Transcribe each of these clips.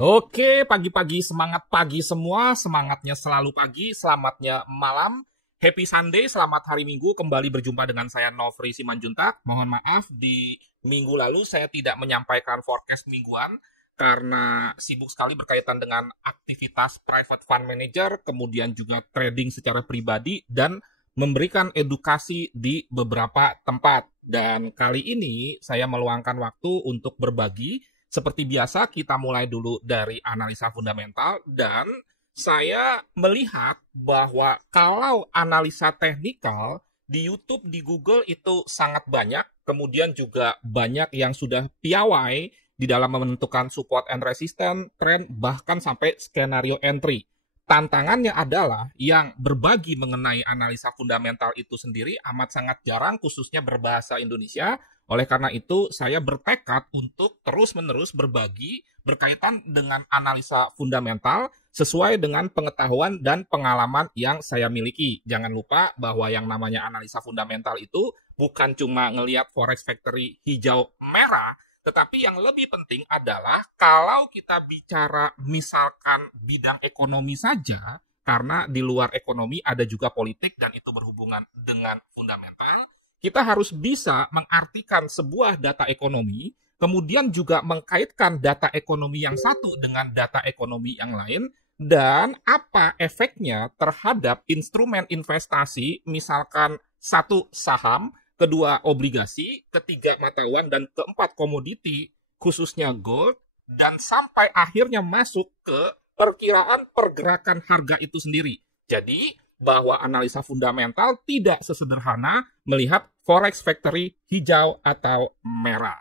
Oke, pagi-pagi semangat pagi semua, semangatnya selalu pagi, selamatnya malam. Happy Sunday, selamat hari Minggu, kembali berjumpa dengan saya Nofri Simanjuntak. Mohon maaf, di minggu lalu saya tidak menyampaikan forecast mingguan karena sibuk sekali berkaitan dengan aktivitas private fund manager, kemudian juga trading secara pribadi, dan memberikan edukasi di beberapa tempat. Dan kali ini saya meluangkan waktu untuk berbagi. Seperti biasa, kita mulai dulu dari analisa fundamental, dan saya melihat bahwa kalau analisa teknikal di YouTube, di Google itu sangat banyak, kemudian juga banyak yang sudah piawai di dalam menentukan support and resistance, trend, bahkan sampai skenario entry. Tantangannya adalah yang berbagi mengenai analisa fundamental itu sendiri amat sangat jarang, khususnya berbahasa Indonesia. Oleh karena itu, saya bertekad untuk terus-menerus berbagi berkaitan dengan analisa fundamental sesuai dengan pengetahuan dan pengalaman yang saya miliki. Jangan lupa bahwa yang namanya analisa fundamental itu bukan cuma ngelihat Forex Factory hijau merah, tetapi yang lebih penting adalah kalau kita bicara misalkan bidang ekonomi saja, karena di luar ekonomi ada juga politik dan itu berhubungan dengan fundamental, kita harus bisa mengartikan sebuah data ekonomi, kemudian juga mengkaitkan data ekonomi yang satu dengan data ekonomi yang lain, dan apa efeknya terhadap instrumen investasi, misalkan satu saham, kedua obligasi, ketiga mata uang, dan keempat komoditi, khususnya gold, dan sampai akhirnya masuk ke perkiraan pergerakan harga itu sendiri. Jadi, bahwa analisa fundamental tidak sesederhana melihat Forex Factory hijau atau merah.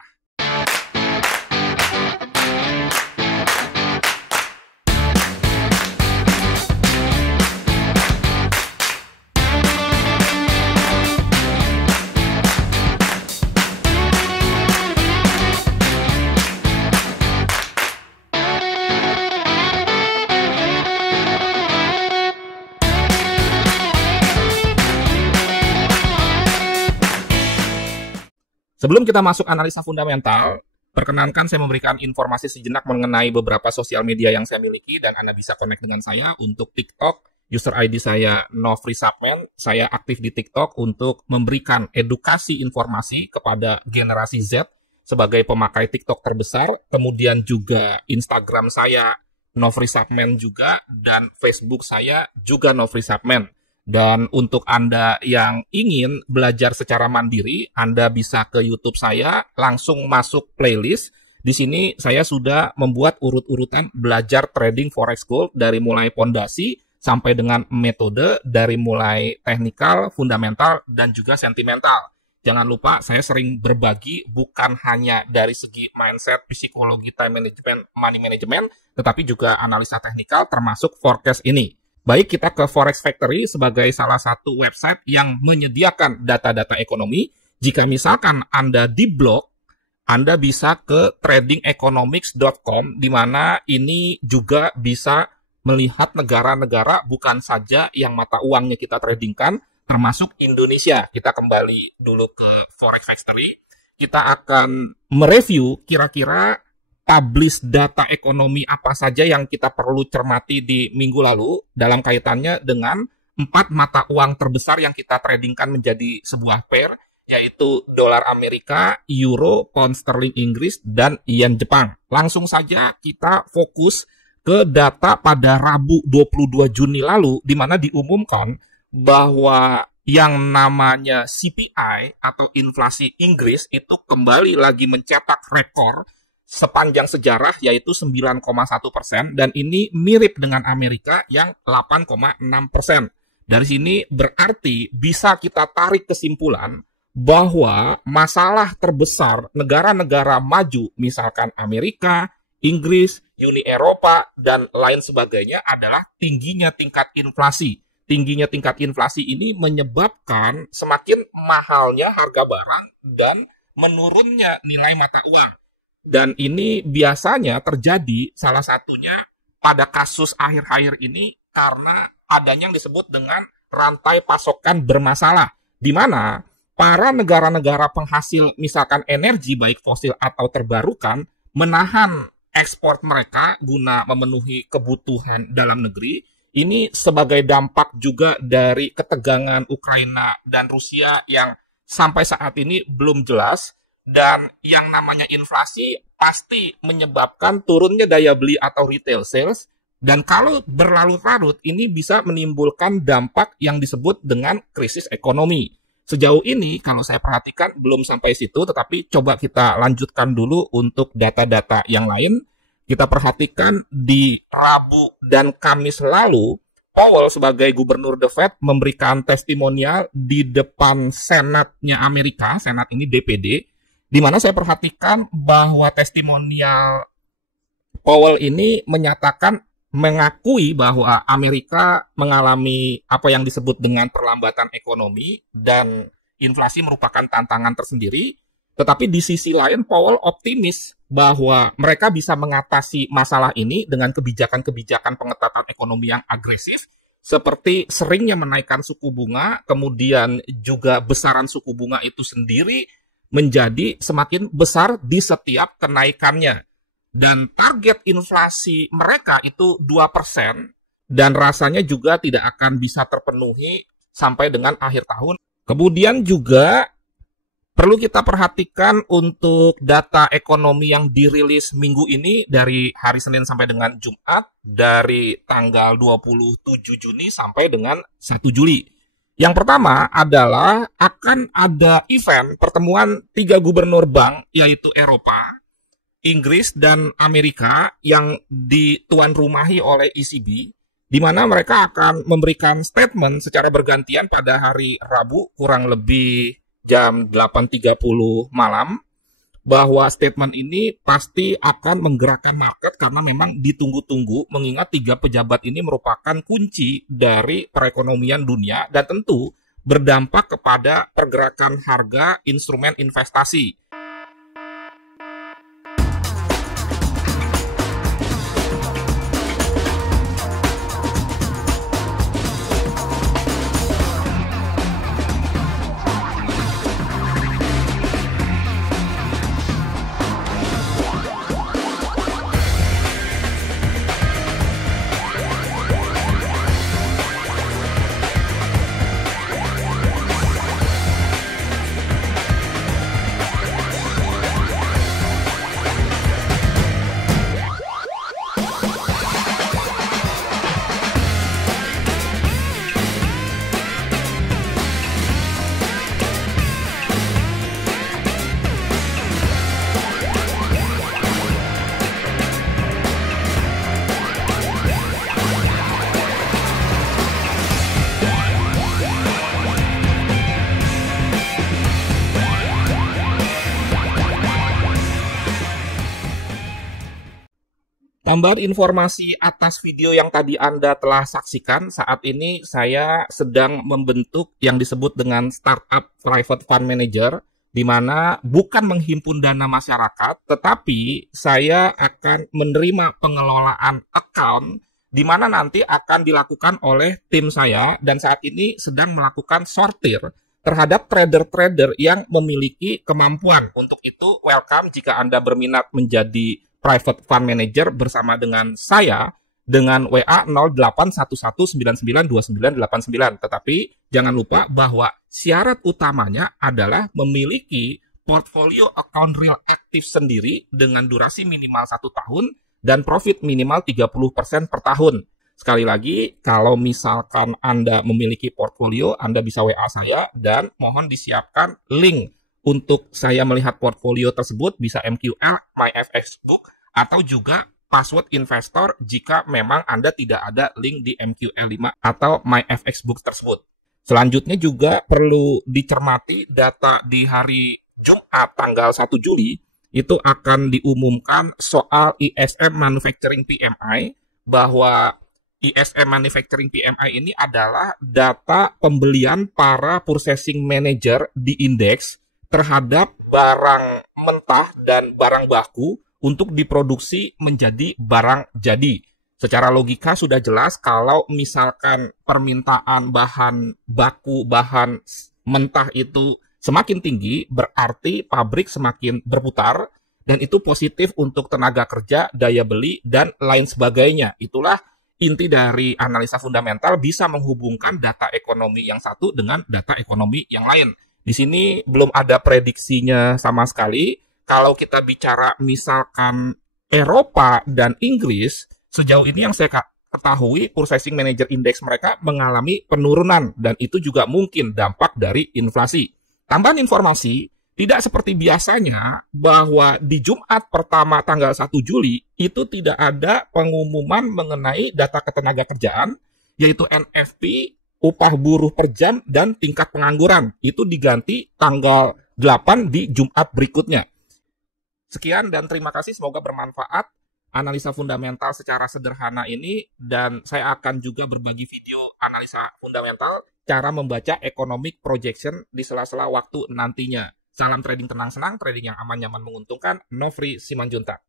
Sebelum kita masuk analisa fundamental, perkenankan saya memberikan informasi sejenak mengenai beberapa sosial media yang saya miliki, dan Anda bisa connect dengan saya. Untuk TikTok, user ID saya Nofri Subman. Saya aktif di TikTok untuk memberikan edukasi informasi kepada generasi Z sebagai pemakai TikTok terbesar. Kemudian juga Instagram saya Nofri Subman juga, dan Facebook saya juga Nofri Subman. Dan untuk Anda yang ingin belajar secara mandiri, Anda bisa ke YouTube saya, langsung masuk playlist. Di sini saya sudah membuat urut-urutan belajar trading forex gold dari mulai pondasi sampai dengan metode, dari mulai teknikal, fundamental, dan juga sentimental. Jangan lupa saya sering berbagi bukan hanya dari segi mindset, psikologi, time management, money management, tetapi juga analisa teknikal termasuk forecast ini. Baik, kita ke Forex Factory sebagai salah satu website yang menyediakan data-data ekonomi. Jika misalkan Anda di blog, Anda bisa ke tradingeconomics.com, di mana ini juga bisa melihat negara-negara bukan saja yang mata uangnya kita tradingkan, termasuk Indonesia. Kita kembali dulu ke Forex Factory. Kita akan mereview kira-kira publish data ekonomi apa saja yang kita perlu cermati di minggu lalu dalam kaitannya dengan 4 mata uang terbesar yang kita tradingkan menjadi sebuah pair, yaitu dolar Amerika, euro, pound sterling Inggris, dan yen Jepang. Langsung saja kita fokus ke data pada Rabu 22 Juni lalu, di mana diumumkan bahwa yang namanya CPI atau inflasi Inggris itu kembali lagi mencetak rekor sepanjang sejarah, yaitu 9,1%, dan ini mirip dengan Amerika yang 8,6%. Dari sini berarti bisa kita tarik kesimpulan bahwa masalah terbesar negara-negara maju, misalkan Amerika, Inggris, Uni Eropa, dan lain sebagainya adalah tingginya tingkat inflasi. Tingginya tingkat inflasi ini menyebabkan semakin mahalnya harga barang dan menurunnya nilai mata uang. Dan ini biasanya terjadi salah satunya pada kasus akhir-akhir ini karena adanya yang disebut dengan rantai pasokan bermasalah, di mana para negara-negara penghasil misalkan energi baik fosil atau terbarukan menahan ekspor mereka guna memenuhi kebutuhan dalam negeri. Ini sebagai dampak juga dari ketegangan Ukraina dan Rusia yang sampai saat ini belum jelas. Dan yang namanya inflasi pasti menyebabkan turunnya daya beli atau retail sales. Dan kalau berlarut-larut, ini bisa menimbulkan dampak yang disebut dengan krisis ekonomi. Sejauh ini, kalau saya perhatikan, belum sampai situ, tetapi coba kita lanjutkan dulu untuk data-data yang lain. Kita perhatikan di Rabu dan Kamis lalu, Powell sebagai gubernur The Fed memberikan testimonial di depan Senatnya Amerika, Senat ini DPD, di mana saya perhatikan bahwa testimonial Powell ini mengakui bahwa Amerika mengalami apa yang disebut dengan perlambatan ekonomi dan inflasi merupakan tantangan tersendiri. Tetapi di sisi lain Powell optimis bahwa mereka bisa mengatasi masalah ini dengan kebijakan-kebijakan pengetatan ekonomi yang agresif, seperti seringnya menaikkan suku bunga, kemudian juga besaran suku bunga itu sendiri menjadi semakin besar di setiap kenaikannya. Dan target inflasi mereka itu 2%, dan rasanya juga tidak akan bisa terpenuhi sampai dengan akhir tahun. Kemudian juga perlu kita perhatikan untuk data ekonomi yang dirilis minggu ini dari hari Senin sampai dengan Jumat, dari tanggal 27 Juni sampai dengan 1 Juli. Yang pertama adalah akan ada event pertemuan 3 gubernur bank, yaitu Eropa, Inggris, dan Amerika yang dituan rumahi oleh ECB, di mana mereka akan memberikan statement secara bergantian pada hari Rabu kurang lebih jam 8.30 malam, bahwa statement ini pasti akan menggerakkan market karena memang ditunggu-tunggu, mengingat 3 pejabat ini merupakan kunci dari perekonomian dunia dan tentu berdampak kepada pergerakan harga instrumen investasi. Tambahan informasi atas video yang tadi Anda telah saksikan, saat ini saya sedang membentuk yang disebut dengan Startup Private Fund Manager, di mana bukan menghimpun dana masyarakat, tetapi saya akan menerima pengelolaan account, di mana nanti akan dilakukan oleh tim saya, dan saat ini sedang melakukan sortir terhadap trader-trader yang memiliki kemampuan. Untuk itu, welcome jika Anda berminat menjadi Private Fund Manager bersama dengan saya dengan WA 0811992989. Tetapi jangan lupa bahwa syarat utamanya adalah memiliki portfolio account real aktif sendiri dengan durasi minimal 1 tahun dan profit minimal 30% per tahun. Sekali lagi, kalau misalkan Anda memiliki portfolio, Anda bisa WA saya dan mohon disiapkan link untuk saya melihat portfolio tersebut, bisa MQL, MyFX Book, atau juga password investor jika memang Anda tidak ada link di MQL5 atau MyFX Book tersebut. Selanjutnya juga perlu dicermati data di hari Jumat tanggal 1 Juli, itu akan diumumkan soal ISM Manufacturing PMI, bahwa ISM Manufacturing PMI ini adalah data pembelian para purchasing manager di indeks terhadap barang mentah dan barang baku untuk diproduksi menjadi barang jadi. Secara logika sudah jelas kalau misalkan permintaan bahan baku, bahan mentah itu semakin tinggi, berarti pabrik semakin berputar, dan itu positif untuk tenaga kerja, daya beli, dan lain sebagainya. Itulah inti dari analisa fundamental, bisa menghubungkan data ekonomi yang satu dengan data ekonomi yang lain. Di sini belum ada prediksinya sama sekali. Kalau kita bicara misalkan Eropa dan Inggris, sejauh ini yang saya ketahui, Purchasing Manager Index mereka mengalami penurunan, dan itu juga mungkin dampak dari inflasi. Tambahan informasi, tidak seperti biasanya bahwa di Jumat pertama tanggal 1 Juli itu tidak ada pengumuman mengenai data ketenagakerjaan, yaitu NFP, upah buruh per jam, dan tingkat pengangguran. Itu diganti tanggal 8 di Jumat berikutnya. Sekian dan terima kasih, semoga bermanfaat analisa fundamental secara sederhana ini, dan saya akan juga berbagi video analisa fundamental, cara membaca economic projection di sela-sela waktu nantinya. Salam trading tenang senang, trading yang aman nyaman menguntungkan. Nofri Simanjuntak.